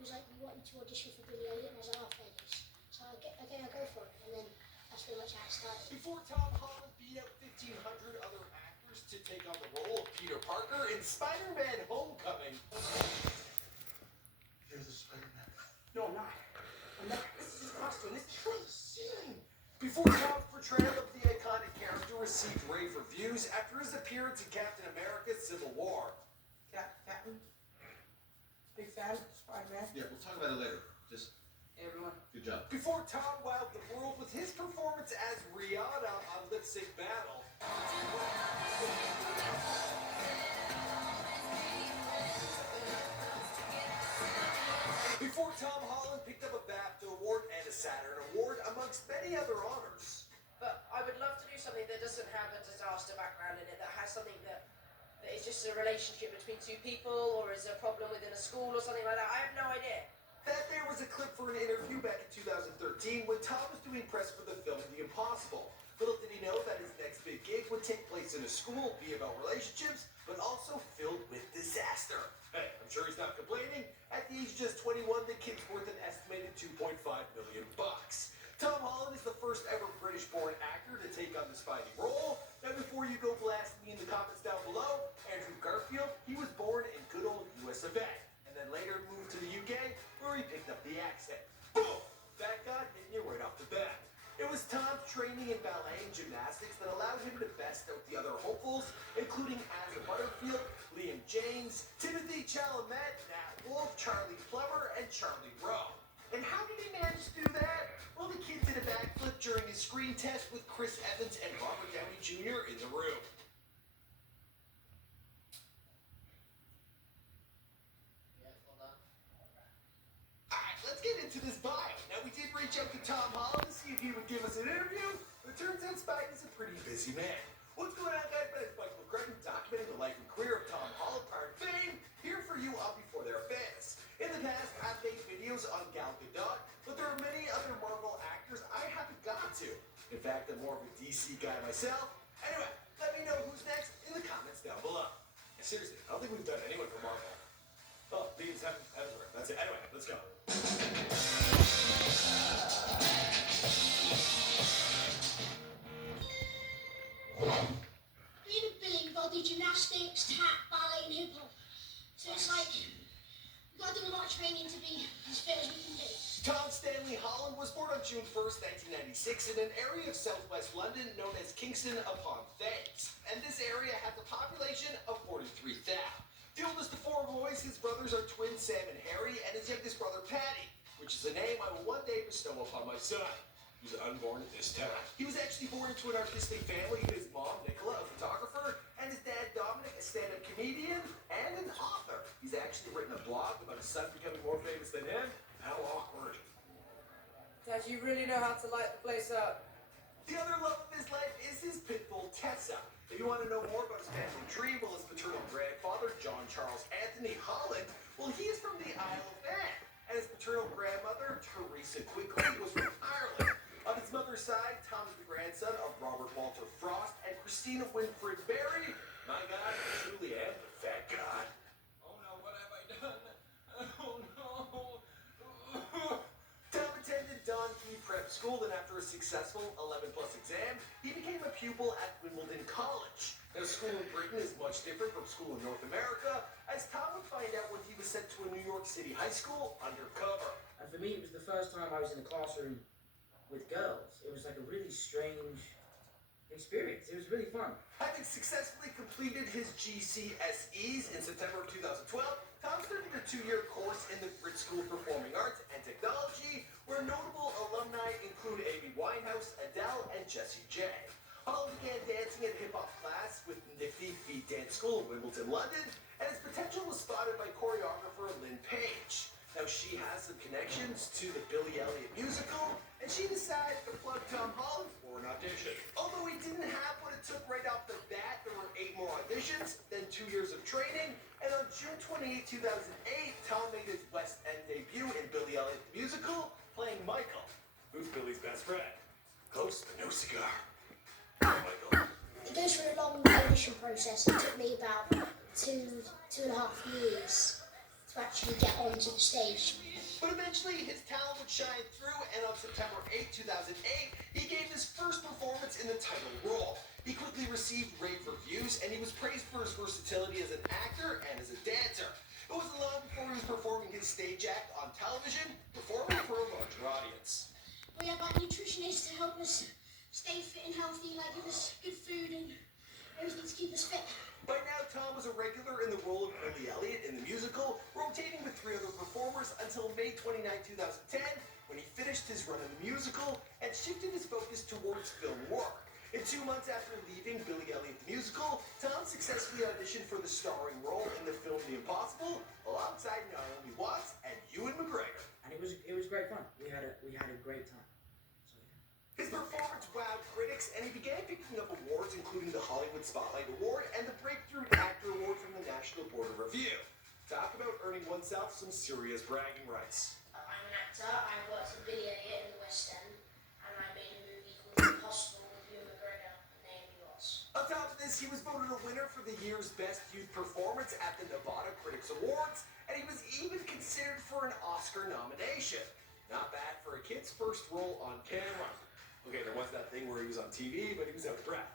he was like, "You want me to audition for Billy Elliot?" And I was like, "Oh, fair dues." So okay, I'll go for it. And then that's pretty much how it started. Before Tom Holland beat out 1,500 other actors to take on the role of Peter Parker in Spider-Man Homecoming. You're the Spider-Man. No, I'm not. This is his costume. This is the ceiling. Before Tom's portrayal of the iconic character received rave reviews after his appearance in Captain America: Civil War. Captain? Big fan? Spider-Man? Yeah, we'll talk about it later. Just, Hey, everyone. good job. Before Tom wowed the world with his performance as Rihanna on Lip Sync Battle. Before Tom Holland picked up a BAFTA award and a Saturn Award, amongst many other honors. But I would love to do something that doesn't have a disaster background in it, that has something that is just a relationship between two people, or is a problem within a school or something like that. I have no idea. That there was a clip for an interview back in 2013 when Tom was doing press for the film The Impossible. Little did he know that his next big gig would take place in a school, be about relationships, but also filled with disaster. Hey, I'm sure he's not complaining. At the age of just 21, the kid's worth an estimated $2.5 million. Tom Holland is the first ever British-born actor to take on the Spidey role. Now, before you go blast me in the comments down below, Andrew Garfield, he was born in good old US of A, and then later moved to the UK, where he picked up the accent. Boom! That got hitting you right off the bat. It was Tom's training in ballet and gymnastics that allowed him to best out the other hopefuls, including Asa Butterfield, Liam James, Timothy Chalamet, Nat Wolff, Charlie Plummer, and Charlie Rowe. And how did he manage to do that? Well, the kid did a backflip during his screen test with Chris Evans and Robert Downey Jr. in the room. Alright, let's get into this bio. Now, we did reach out to Tom Holland to see if he would give us an interview, but it turns out Spidey's a pretty busy man. What's going on, guys? My name is Michael McCrudden, documenting the life and career of Tom Holland, part of fame, here for you on Before They're Famous. In the past, I've made videos on Gal Gadot, but there are many other Marvel actors I haven't gotten to. In fact, I'm more of a DC guy myself. Anyway, let me know who's next in the comments down below. And seriously, I don't think we've done anyone from Marvel. Oh, Leaves haven't heard. That's it. Anyway, let's go. Being a Billy, you've got to do gymnastics, tap, ballet, and hip hop. So it's like, we've got to do a lot of training to be as fit as we can be. Tom Stanley Holland was born on June 1st, 1996 in an area of southwest London known as Kingston upon Thames. And this area has a population of 43,000. The oldest of four boys, his brothers are twins Sam and Harry, and his youngest brother Patty, which is a name I will one day bestow upon my son, who's unborn at this time. He was actually born into an artistic family. His mom, Nicola, a photographer, and his dad, Dominic, a stand-up comedian and an author. He's actually written a blog about his son becoming more famous than him. How awkward. Dad, you really know how to light the place up. The other love of his life is his pit bull, Tessa. If you want to know more about his family tree, well, his paternal grandfather, John Charles Anthony Holland, well, he is from the Isle of Man. And his paternal grandmother, Teresa Quigley, was from Ireland. On his mother's side, Tom is the grandson of Robert Walter Frost and Christina Winfred Berry. My God, I truly am the fat god. Oh no, what have I done? Oh no. Tom attended Don Key Prep School, and after a successful 11-plus exam, he became a pupil at Wimbledon College. Now, school in Britain is much different from school in North America, as Tom would find out when he was sent to a New York City high school undercover. And for me, it was the first time I was in a classroom with girls. It was like a really strange experience. It was really fun. Having successfully completed his GCSEs in September of 2012, Tom started a 2-year course in the Brit School of Performing Arts and Technology, where notable alumni include Amy Winehouse, Adele, and Jessie J. Holland began dancing in hip-hop class with Nifty Feet Dance School in Wimbledon, London, and his potential was spotted by choreographer Lynn Page. Now, she has some connections to the Billy Elliot musical, and she decided to plug Tom Holland for an audition. Although he didn't have what it took right off the bat, there were 8 more auditions, then 2 years of training, and on June 28, 2008, Tom made his West End debut in Billy Elliot the musical, playing Michael, who's Billy's best friend. Close, but no cigar. Michael. It goes through a long audition process. It took me about two and a half years to actually get onto the stage. But eventually, his talent would shine through, and on September 8, 2008, he gave his first performance in the title role. He quickly received rave reviews, and he was praised for his versatility as an actor and as a dancer. It wasn't long before he was performing his stage act on television, performing for a larger audience. We have like nutritionists to help us stay fit and healthy, like give us good food and everything to keep us fit. By now, Tom was a regular in the role of Billy Elliot in the musical, rotating with 3 other performers until May 29, 2010, when he finished his run in the musical and shifted his focus towards film work. In 2 months after leaving Billy Elliot the musical, Tom successfully auditioned for the starring role in the film The Impossible, alongside Naomi Watts and Ewan McGregor. And it was great fun. We had a great time. So, yeah. His performance wowed critics, and he began picking up awards, including the Hollywood Spotlight Award and the Breakthrough Actor Award from the National Board of Review. Talk about earning oneself some serious bragging rights. I'm an actor. I worked with Billy Elliot in the West End, and I made a movie called The Impossible with Ewan McGregor and Naomi Watts. On top of this, he was voted a winner for the year's Best Youth Performance at the Nevada Critics Awards, and he was even considered for an Oscar nomination. Not bad for a kid's first role on camera. Okay, there was that thing where he was on TV, but he was out of breath.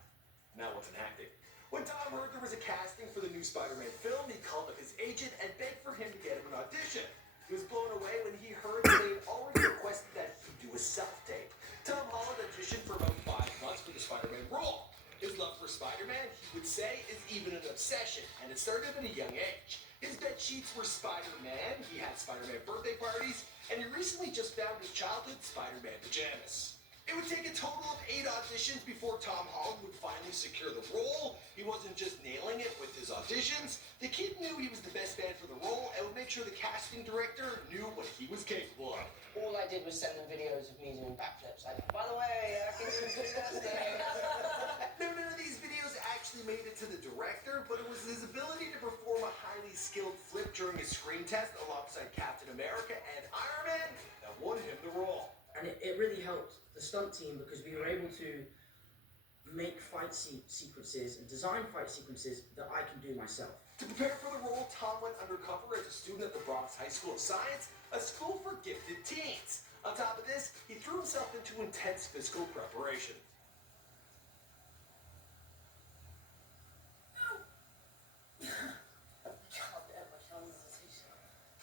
Now what's in acting? When Tom heard there was a casting for the new Spider-Man film, he called up his agent and begged for him to get him an audition. He was blown away when he heard that they had already requested that he do a self-tape. Tom Holland auditioned for about 5 months for the Spider-Man role. His love for Spider-Man, he would say, is even an obsession, and it started at a young age. His bed sheets were Spider-Man, he had Spider-Man birthday parties, and he recently just found his childhood Spider-Man pajamas. It would take a total of 8 auditions before Tom Holland would finally secure the role. He wasn't just nailing it with his auditions. The kid knew he was the best man for the role and would make sure the casting director knew what he was capable of. All I did was send them videos of me doing backflips. Like, by the way, I can do good birthday. None of these videos actually made it to the director, but it was his ability to perform a highly skilled flip during his screen test alongside Captain America and Iron Man that won him the role. And it really helped the stunt team because we were able to make fight sequences and design fight sequences that I can do myself. To prepare for the role, Tom went undercover as a student at the Bronx High School of Science, a school for gifted teens. On top of this, he threw himself into intense physical preparation.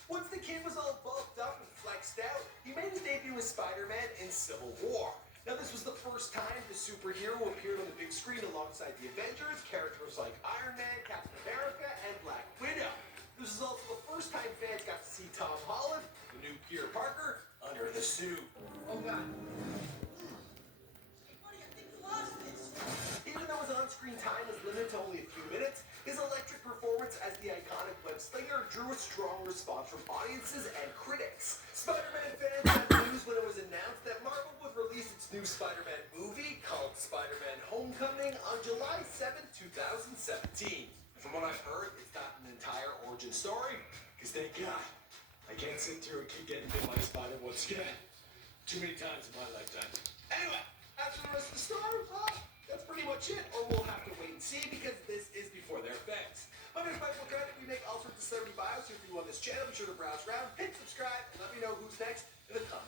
Once the kid was all bulked up and flexed out, he made his debut as Spider-Man in Civil War. Now, this was the first time the superhero appeared on the big screen alongside the Avengers, characters like Iron Man, Captain America, and Black Widow. This was also the first time fans got to see Tom Holland, the new Peter Parker, under the suit. Oh, God. Even though his on-screen time was limited to only a few minutes, his electric performance as the iconic web slinger drew a strong response from audiences and critics. Spider-Man fans had news when it was announced that Marvel would release its new Spider-Man movie called Spider-Man Homecoming on July 7, 2017. From what I've heard, it's not an entire origin story, because thank God, I can't sit through a kid getting bit by a spider once again. Too many times in my lifetime. Anyway, as for the rest of the story, well, that's pretty much it, or we'll have to wait and see because this is Before They're Famous. My name is Michael Credit. We make all sorts of celebrity bios. If you're new on this channel, be sure to browse around, hit subscribe, and let me know who's next in the comments.